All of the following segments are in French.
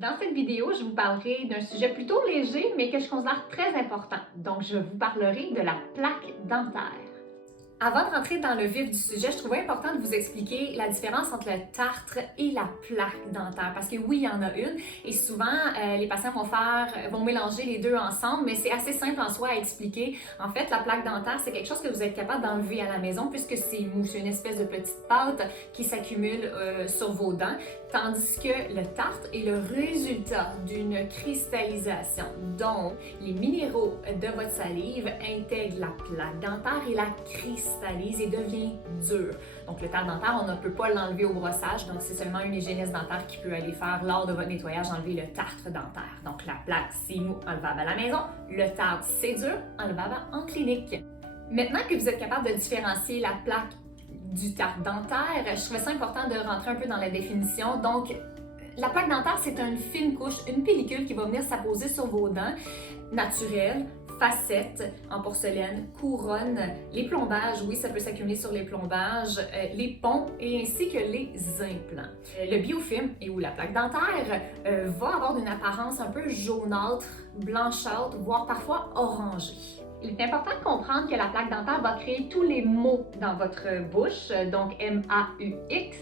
Dans cette vidéo, je vous parlerai d'un sujet plutôt léger, mais que je considère très important. Donc, je vous parlerai de la plaque dentaire. Avant de rentrer dans le vif du sujet, je trouvais important de vous expliquer la différence entre le tartre et la plaque dentaire. Parce que oui, il y en a une et souvent, les patients vont mélanger les deux ensemble, mais c'est assez simple en soi à expliquer. En fait, la plaque dentaire, c'est quelque chose que vous êtes capable d'enlever à la maison puisque c'est mou, c'est une espèce de petite pâte qui s'accumule sur vos dents. Tandis que le tartre est le résultat d'une cristallisation. Donc, les minéraux de votre salive intègrent la plaque dentaire et la cristallise et devient dur. Donc, le tartre dentaire, on ne peut pas l'enlever au brossage, donc c'est seulement une hygiéniste dentaire qui peut aller faire lors de votre nettoyage, enlever le tartre dentaire. Donc, la plaque, c'est mou, enlevable à la maison. Le tartre, c'est dur, enlevable en clinique. Maintenant que vous êtes capable de différencier la plaque du tartre dentaire, je trouvais ça important de rentrer un peu dans la définition. Donc, la plaque dentaire, c'est une fine couche, une pellicule qui va venir s'apposer sur vos dents, naturelle, facettes en porcelaine, couronne, les plombages, oui, ça peut s'accumuler sur les plombages, les ponts et ainsi que les implants. Le biofilm et ou la plaque dentaire va avoir une apparence un peu jaunâtre, blanchâtre, voire parfois orangée. Il est important de comprendre que la plaque dentaire va créer tous les mots dans votre bouche, donc M-A-U-X.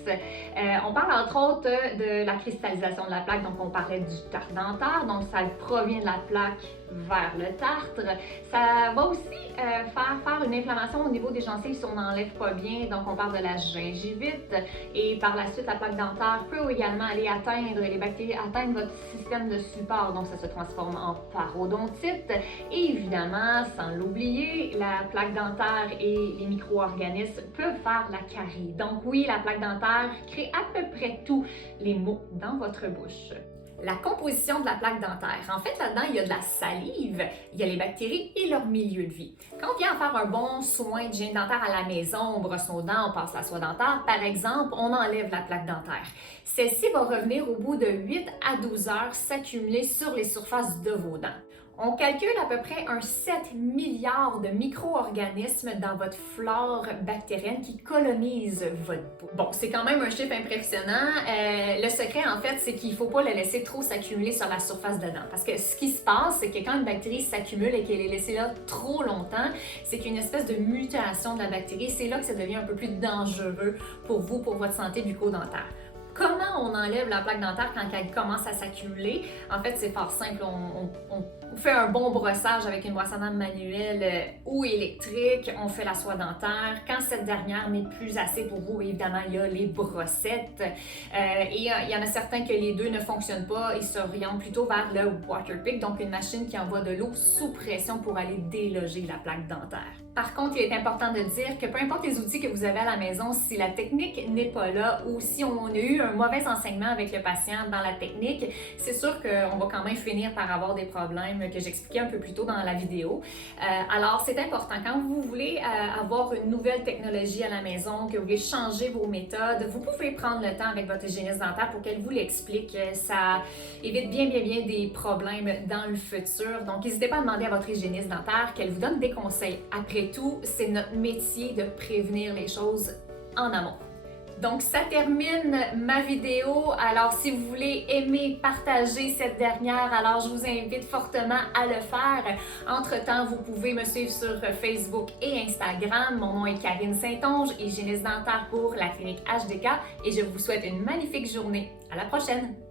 On parle entre autres de la cristallisation de la plaque, donc on parlait du tartre dentaire, donc ça provient de la plaque vers le tartre. Ça va aussi faire une inflammation au niveau des gencives si on n'enlève pas bien, donc on parle de la gingivite. Et par la suite, la plaque dentaire peut également aller atteindre les bactéries, atteindre votre système de support, donc ça se transforme en parodontite. Et évidemment, sans l'oublier, la plaque dentaire et les micro-organismes peuvent faire la carie. Donc oui, la plaque dentaire crée à peu près tous les maux dans votre bouche. La composition de la plaque dentaire. En fait, là-dedans, il y a de la salive, il y a les bactéries et leur milieu de vie. Quand on vient faire un bon soin d'hygiène dentaire à la maison, on brosse nos dents, on passe la soie dentaire, par exemple, on enlève la plaque dentaire. Celle-ci va revenir au bout de 8 à 12 heures s'accumuler sur les surfaces de vos dents. On calcule à peu près un 7 milliards de micro-organismes dans votre flore bactérienne qui colonisent votre peau. Bon, c'est quand même un chiffre impressionnant. Le secret, en fait, c'est qu'il ne faut pas le laisser trop s'accumuler sur la surface de dents. Parce que ce qui se passe, c'est que quand une bactérie s'accumule et qu'elle est laissée là trop longtemps, c'est qu'il y a une espèce de mutation de la bactérie. C'est là que ça devient un peu plus dangereux pour vous, pour votre santé bucco-dentaire. Comment on enlève la plaque dentaire quand elle commence à s'accumuler? En fait, c'est fort simple. On fait un bon brossage avec une brosse à dents manuelle ou électrique. On fait la soie dentaire. Quand cette dernière n'est plus assez pour vous, évidemment, il y a les brossettes. Et il y en a certains que les deux ne fonctionnent pas. Ils s'orientent plutôt vers le water pick, donc une machine qui envoie de l'eau sous pression pour aller déloger la plaque dentaire. Par contre, il est important de dire que peu importe les outils que vous avez à la maison, si la technique n'est pas là ou si on a eu un mauvais enseignement avec le patient dans la technique, c'est sûr qu'on va quand même finir par avoir des problèmes que j'expliquais un peu plus tôt dans la vidéo. Alors, c'est important. Quand vous voulez avoir une nouvelle technologie à la maison, que vous voulez changer vos méthodes, vous pouvez prendre le temps avec votre hygiéniste dentaire pour qu'elle vous l'explique. Ça évite bien des problèmes dans le futur. Donc, n'hésitez pas à demander à votre hygiéniste dentaire qu'elle vous donne des conseils. Après tout, c'est notre métier de prévenir les choses en amont. Donc, ça termine ma vidéo. Alors, si vous voulez aimer, partager cette dernière, alors je vous invite fortement à le faire. Entre-temps, vous pouvez me suivre sur Facebook et Instagram. Mon nom est Karine Saint-Onge, hygiéniste dentaire pour la clinique HDK et je vous souhaite une magnifique journée. À la prochaine!